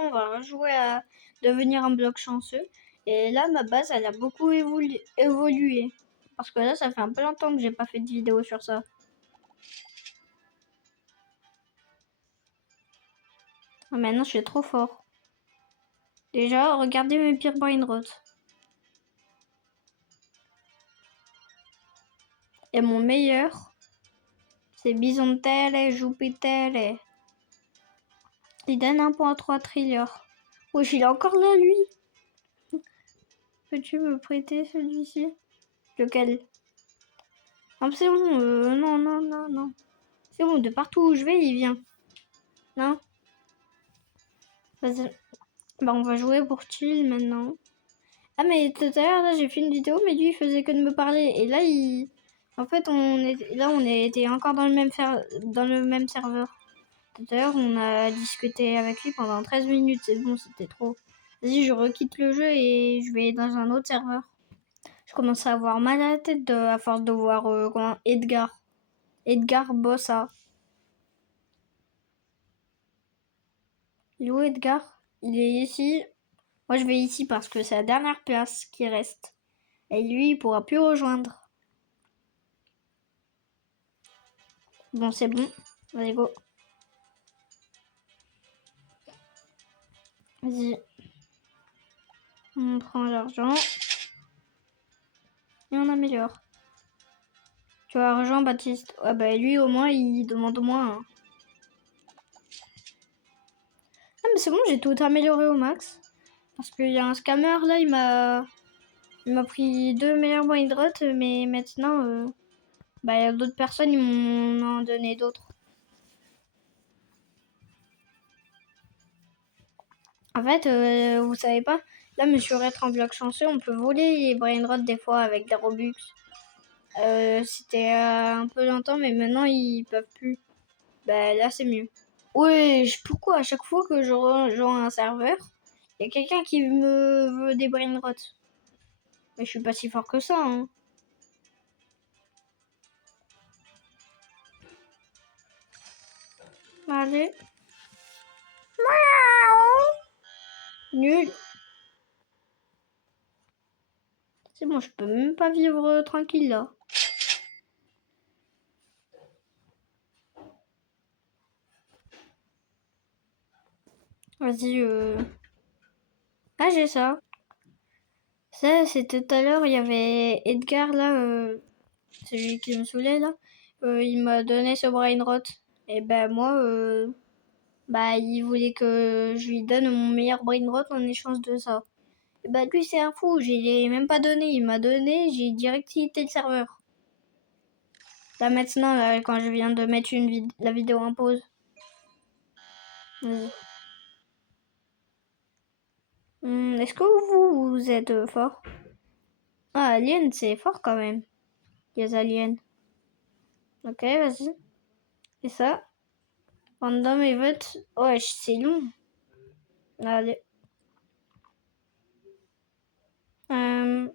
On va jouer à devenir un bloc chanceux. Et là, ma base, elle a beaucoup évolué. Parce que là, ça fait un peu longtemps que j'ai pas fait de vidéo sur ça. Maintenant, je suis trop fort. Déjà, regardez mes pires brainrots. Et mon meilleur, c'est Bisontel et Jupiter. Il donne 1,3 trillion. Wesh, il est encore là, lui. Peux-tu me prêter celui-ci? Lequel? Non, c'est bon. Non. C'est bon, de partout où je vais, il vient. Non? Vas-y. Bah, on va jouer pour chill maintenant. Ah, mais tout à l'heure, là, j'ai fait une vidéo, mais lui, il faisait que de me parler. Et là, en fait, on était encore dans le même serveur. Tout à l'heure, on a discuté avec lui pendant 13 minutes. C'est bon, c'était trop. Vas-y, je requitte le jeu et je vais dans un autre serveur. Je commence à avoir mal à la tête à force de voir Edgar. Edgar Bossa. Il est où, Edgar? Il est ici. Moi, je vais ici parce que c'est la dernière place qui reste. Et lui, il pourra plus rejoindre. Bon, c'est bon. Allez, go. Vas-y. On prend l'argent. Et on améliore. Tu as argent, Baptiste? Ouais, bah lui, au moins, il demande moins. Hein. Ah, mais c'est bon, j'ai tout amélioré au max. Parce qu'il y a un scammer, là, il m'a pris 2 meilleurs braindrots, mais maintenant, bah, il y a d'autres personnes, ils m'en ont donné d'autres. En fait, vous savez pas, là, Monsieur Rétro en bloc chanceux, on peut voler les brainrots des fois avec des Robux. C'était un peu longtemps, mais maintenant, ils peuvent plus. Bah, là, c'est mieux. Ouais, pourquoi à chaque fois que je rejoins un serveur, il y a quelqu'un qui me veut des brainrots. Mais je suis pas si fort que ça, hein. Allez. Nul. C'est bon, je peux même pas vivre tranquille là. Vas-y, Ah, j'ai ça. Ça, c'est tout à l'heure, il y avait Edgar là, celui qui me saoulait là. Il m'a donné ce brainrot. Et ben moi, bah il voulait que je lui donne mon meilleur brainrot en échange de ça. Et bah lui c'est un fou, je l'ai même pas donné. Il m'a donné, j'ai direct quitté le serveur. Là maintenant, là, quand je viens de mettre la vidéo en pause. Est-ce que vous êtes fort? Ah, Alien, c'est fort quand même. Les aliens. Ok, vas-y. Et ça? Random event. Ouais, c'est long. Allez. Euh...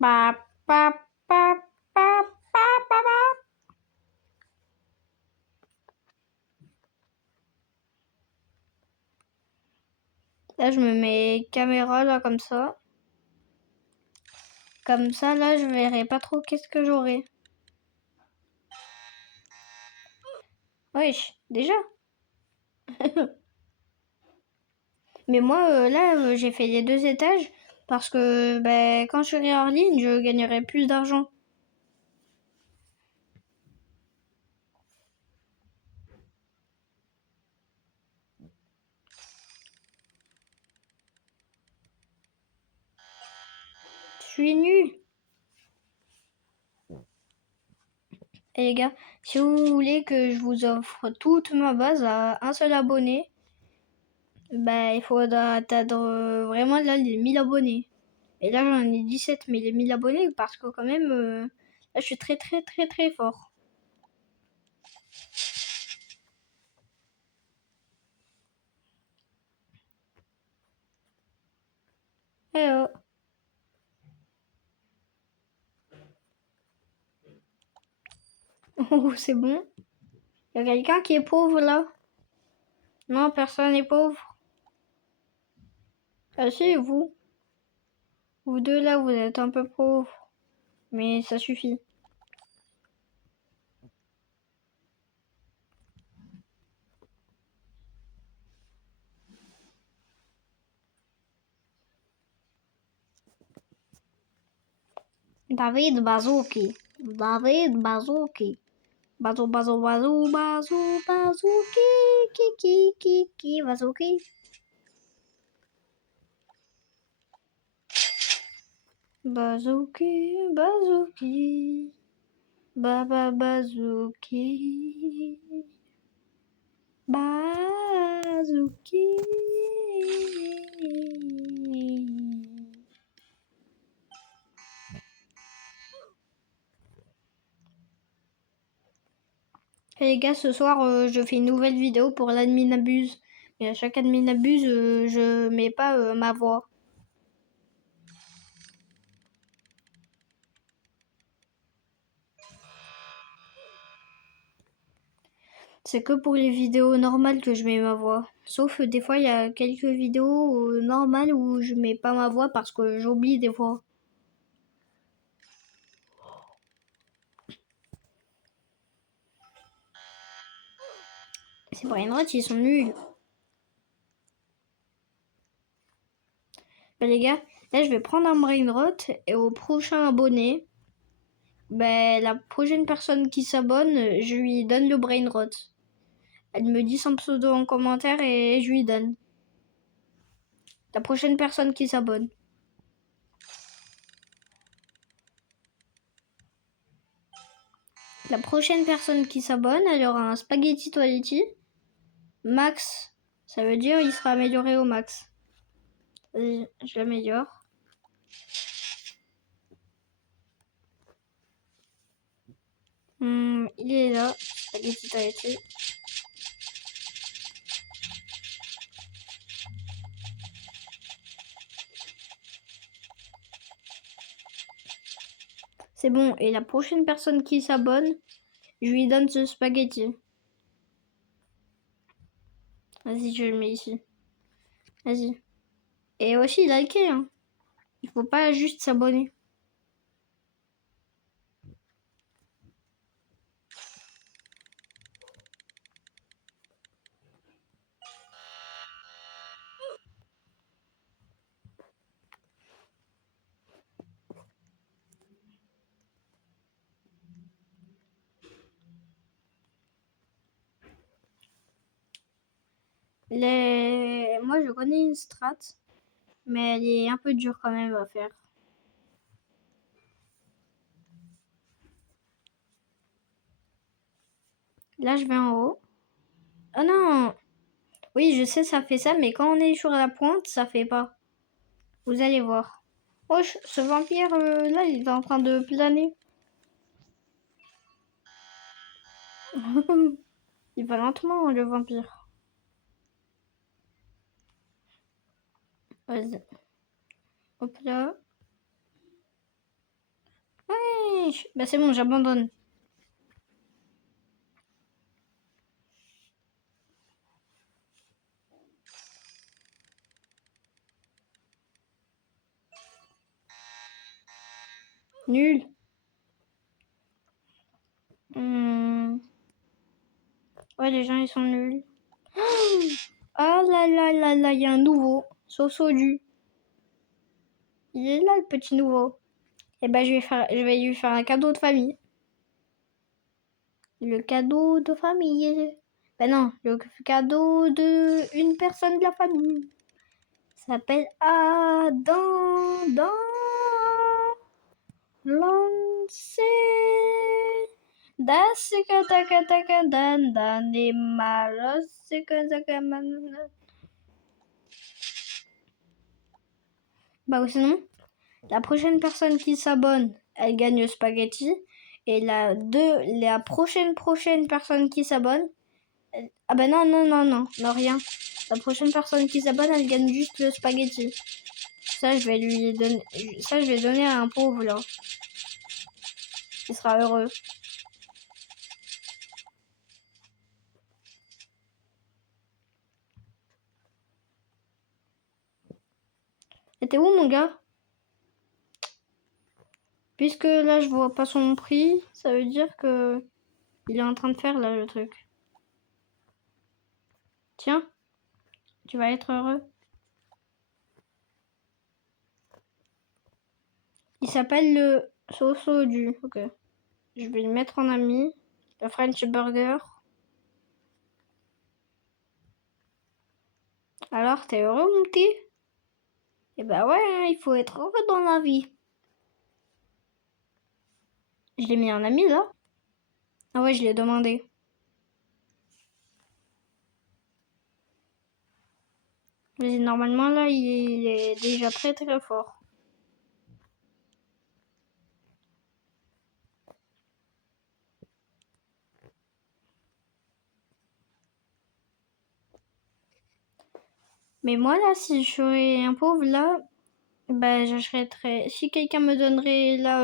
Pa, pa, pa, pa, pa, pa, pa. Là, je me mets caméra là comme ça. Comme ça, là, je verrai pas trop qu'est-ce que j'aurai. Wesh, déjà. Mais moi, là, j'ai fait les 2 étages parce que bah, quand je serai hors ligne, je gagnerai plus d'argent. Je suis nul. Et les gars, si vous voulez que je vous offre toute ma base à un seul abonné, bah, il faudra atteindre vraiment là les 1000 abonnés. Et là, j'en ai 17, mais les 1000 abonnés, parce que quand même, là, je suis très très très très fort. Eh oh. Oh, c'est bon. Il y a quelqu'un qui est pauvre là? Non, personne n'est pauvre. Ah si, vous. Vous deux là, vous êtes un peu pauvres. Mais ça suffit. David Bazouki. David Bazouki. Bazou, bazou, bazou, bazou, bazouki. Ki, bazouki. Bazouki, bazouki. Baba bazouki. Bazouki. Et les gars, ce soir, je fais une nouvelle vidéo pour l'admin abuse. Mais à chaque admin abuse, je mets pas ma voix. C'est que pour les vidéos normales que je mets ma voix. Sauf des fois, il y a quelques vidéos normales où je mets pas ma voix parce que j'oublie des fois. Ces brainrots, ils sont nuls. Ben, les gars, là, je vais prendre un brainrot et au prochain abonné, ben, la prochaine personne qui s'abonne, je lui donne le brainrot. Elle me dit son pseudo en commentaire et je lui donne. La prochaine personne qui s'abonne. La prochaine personne qui s'abonne, elle aura un spaghetti toiletti. Max, ça veut dire il sera amélioré au max. Vas-y, je l'améliore. Il est là, spaghetti toiletti. C'est bon, et la prochaine personne qui s'abonne, je lui donne ce spaghetti. Vas-y, je le mets ici. Vas-y. Et aussi, likez, hein. Il faut pas juste s'abonner. Moi, je connais une strat, mais elle est un peu dure quand même à faire. Là, je vais en haut. Oh non! Oui, je sais, ça fait ça, mais quand on est sur la pointe, ça fait pas. Vous allez voir. Oh, ce vampire, là, il est en train de planer. Il va lentement, le vampire. Vas-y. Hop là. Ouais. Bah c'est bon, j'abandonne. Nul. Ouais, les gens, ils sont nuls. Ah là là là là, il y a un nouveau. Sosodu. Il est là, le petit nouveau. Et ben, je vais lui faire un cadeau de famille. Le cadeau de famille. Ben non, le cadeau de une personne de la famille. Ça s'appelle Adam dans Lancé. Bah sinon, la prochaine personne qui s'abonne, elle gagne le spaghetti. Et la prochaine personne qui s'abonne, ah bah non, non, rien. La prochaine personne qui s'abonne, elle gagne juste le spaghetti. Ça, je vais lui donner, ça, je vais donner à un pauvre là. Il sera heureux. Et t'es où, mon gars? Puisque là, je vois pas son prix, ça veut dire que il est en train de faire là le truc. Tiens, tu vas être heureux. Il s'appelle le Soso du. Ok. Je vais le mettre en ami. Le French Burger. Alors, t'es heureux, mon petit? Eh ben ouais, hein, il faut être heureux dans la vie. Je l'ai mis en ami là. Ah ouais, je l'ai demandé. Mais normalement là, il est déjà très très fort. Mais moi là, si je serais un pauvre là, bah j'achèterais. Si quelqu'un me donnerait là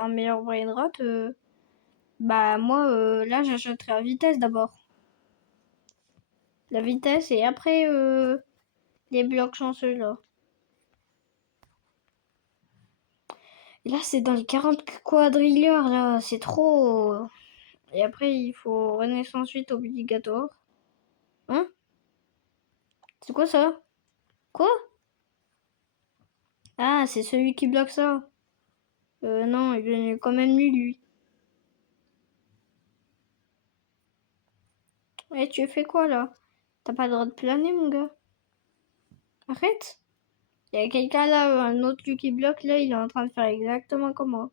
un meilleur brain rot, bah moi là j'achèterais à vitesse d'abord. La vitesse et après les blocs chanceux là. Et là c'est dans les 40 quadrilleurs là, c'est trop. Et après il faut Renaissance 8 obligatoire. Hein? C'est quoi ça? Quoi? Ah, c'est celui qui bloque ça. Non, il est quand même nul lui. Eh, tu fais quoi là? T'as pas le droit de planer, mon gars. Arrête. Il y a quelqu'un là, un autre Lucky Block là, il est en train de faire exactement comme moi.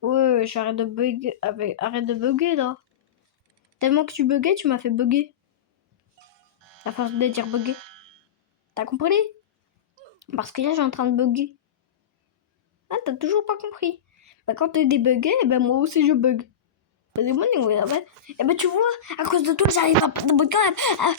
Ouais, j'arrête de bugger. Arrête de bugger là. Tellement que tu buguais, tu m'as fait bugger. À force de dire bugger. T'as compris? Parce que là, j'ai en train de bugger. Ah, t'as toujours pas compris. Bah, quand t'es débugué, eh ben moi aussi je bug. C'est bon, ouais, ouais. Eh ben tu vois, à cause de toi, j'arrive à pas de bug quand même. Ah.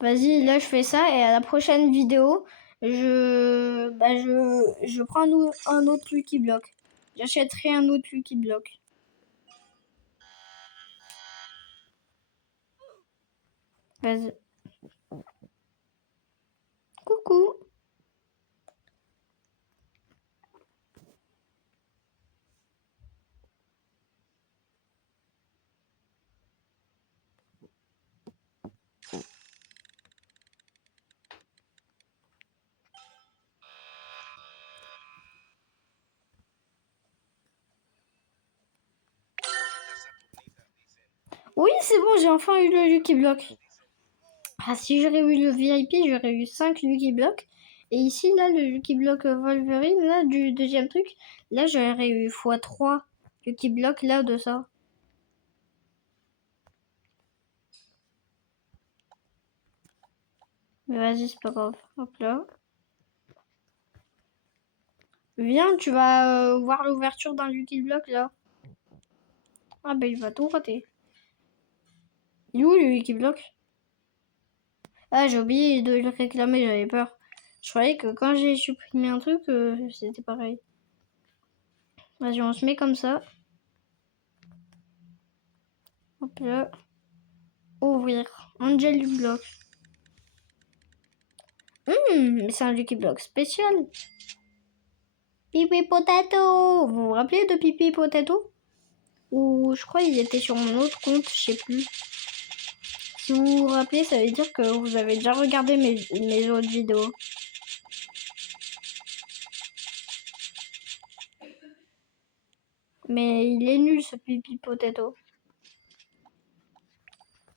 Vas-y, là je fais ça et à la prochaine vidéo, je prends un autre Lucky Block. J'achèterai un autre Lucky Block. Vas-y. Coucou. Oui, c'est bon, j'ai enfin eu le Lucky Block. Ah, si j'aurais eu le VIP, j'aurais eu 5 Lucky Blocks. Et ici, là, le Lucky Block Wolverine, là, du deuxième truc, là, j'aurais eu x3 Lucky Block, là, de ça. Mais vas-y, c'est pas grave. Hop là. Viens, tu vas voir l'ouverture d'un Lucky Block, là. Ah, bah, il va tout rater. Il est où, le Lucky Block? Ah, j'ai oublié de le réclamer, j'avais peur. Je croyais que quand j'ai supprimé un truc, c'était pareil. Vas-y, on se met comme ça. Hop là. Ouvrir. Angel du bloc. Mais c'est un Lucky Block spécial. Pipi Potato. Vous vous rappelez de Pipi Potato? Ou je crois qu'il était sur mon autre compte, je sais plus. Si vous vous rappelez, ça veut dire que vous avez déjà regardé mes autres vidéos. Mais il est nul ce Pipi Potato.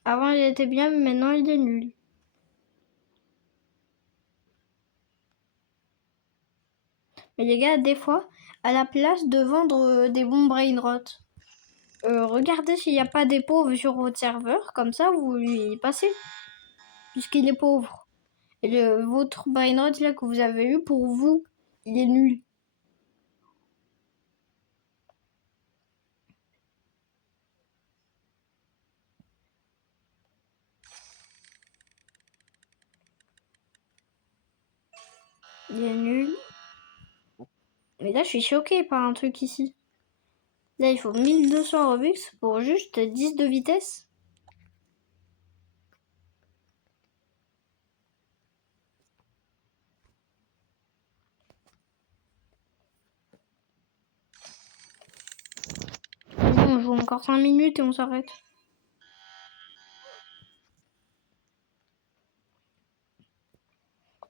Avant il était bien, mais maintenant il est nul. Mais les gars, des fois, à la place de vendre des bons brainrot, regardez s'il n'y a pas des pauvres sur votre serveur, comme ça vous lui passez, puisqu'il est pauvre. Et votre brainrot là que vous avez eu pour vous, Il est nul. Il est nul. Mais là, je suis choquée par un truc ici. Là, il faut 1200 Robux pour juste 10 de vitesse. On joue encore 5 minutes et on s'arrête.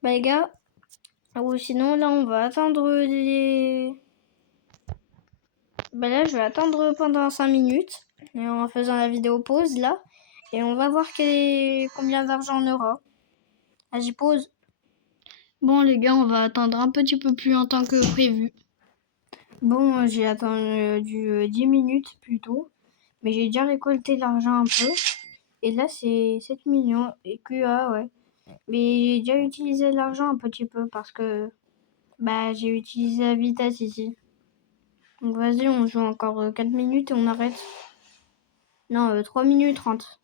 Bah les gars, ou sinon là on va attendre les... Bah là je vais attendre pendant 5 minutes et en faisant la vidéo pause là. Et on va voir combien d'argent on aura. Vas-y pause. Bon les gars, on va attendre un petit peu plus longtemps que prévu. Bon, j'ai attendu 10 minutes plutôt. Mais j'ai déjà récolté l'argent un peu. Et là c'est 7 millions et QA ouais. Mais j'ai déjà utilisé l'argent un petit peu parce que bah j'ai utilisé la vitesse ici. Donc vas-y, on joue encore 4 minutes et on arrête. Non, 3 minutes 30.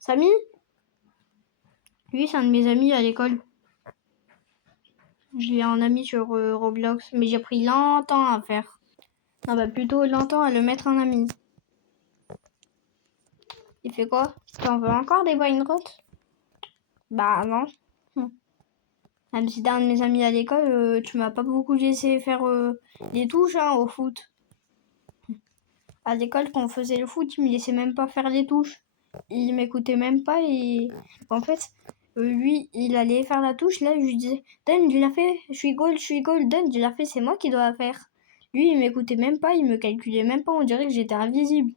Samy? Lui, c'est un de mes amis à l'école. Je l'ai en ami sur Roblox, mais j'ai pris longtemps à faire. Non, bah plutôt longtemps à le mettre en ami. Il fait quoi? T'en veux encore des brainrots? Bah non. Même si t'es un de mes amis à l'école, tu m'as pas beaucoup laissé faire les touches hein, au foot. À l'école, quand on faisait le foot, il me laissait même pas faire les touches. Il m'écoutait même pas et en fait, lui, il allait faire la touche. Là, je lui disais, Dan, je l'ai fait, je suis goal, Dan, je l'ai fait, c'est moi qui dois la faire. Lui, il m'écoutait même pas, il me calculait même pas, on dirait que j'étais invisible.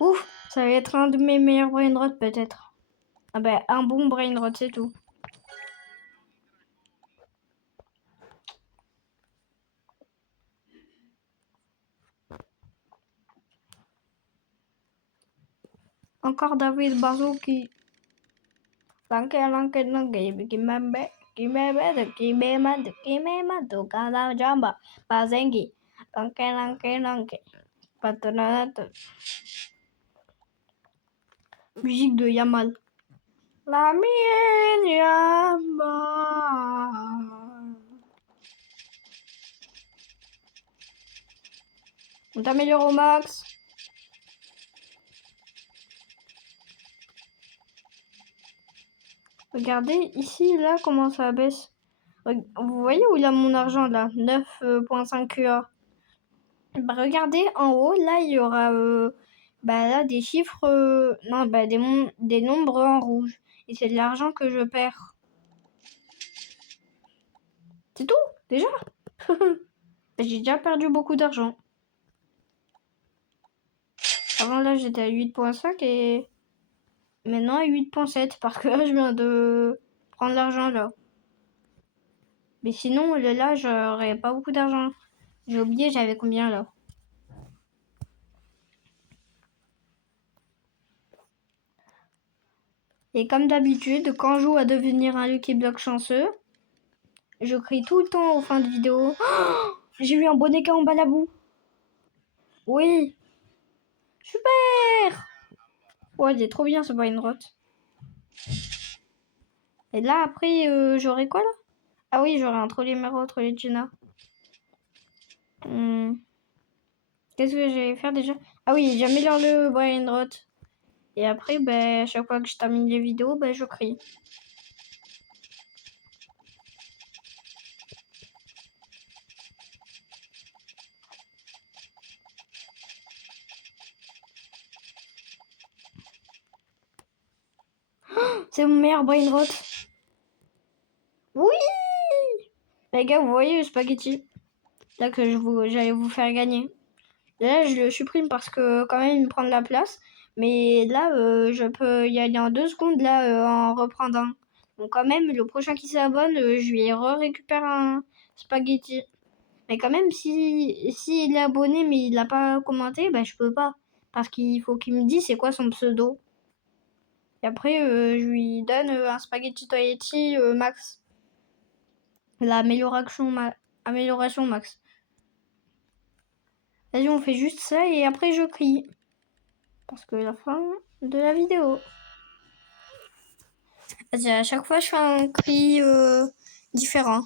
Ouf, ça va être un de mes meilleurs brainrots peut-être. Ah ben, un bon brainrot, c'est tout. Encore David Barzo qui... Musique de Yamal. La mienne Yamal. On t'améliore au max. Regardez ici, là, comment ça baisse. Vous voyez où il a mon argent, là? 9.5 QA. Bah, regardez, en haut, là, il y aura bah, là, des chiffres... non, bah, des nombres en rouge. Et c'est de l'argent que je perds. C'est tout, déjà. J'ai déjà perdu beaucoup d'argent. Avant, là, j'étais à 8.5 et... Maintenant, à 8.7 parce que là, je viens de prendre l'argent, là. Mais sinon, là, j'aurais pas beaucoup d'argent. J'ai oublié, j'avais combien, là. Et comme d'habitude, quand je joue à devenir un Lucky Block chanceux, je crie tout le temps aux fins de vidéo. Oh, j'ai eu un bonnet en balabou. Oui. Super. Ouais, il est trop bien ce brainrot. Et là, après, j'aurai quoi, là? Ah oui, j'aurai un Trollimero, Trolligina. Qu'est-ce que j'allais faire déjà? Ah oui, j'améliore le brainrot. Et après, ben, à chaque fois que je termine les vidéos, ben, je crie. C'est mon meilleur brainrot. Oui! Les gars, vous voyez le spaghetti? Là que j'allais vous faire gagner. Là, je le supprime parce que quand même, il me prend de la place. Mais là, je peux y aller en 2 secondes, là, en reprendre. Donc quand même, le prochain qui s'abonne, je lui récupère un spaghetti. Mais quand même, si il est abonné mais il n'a pas commenté, bah je peux pas. Parce qu'il faut qu'il me dise c'est quoi son pseudo. Et après, je lui donne un spaghetti toyetti max. Amélioration max. Vas-y, on fait juste ça et après je crie. Parce que la fin de la vidéo. Vas-y, à chaque fois je fais un cri différent.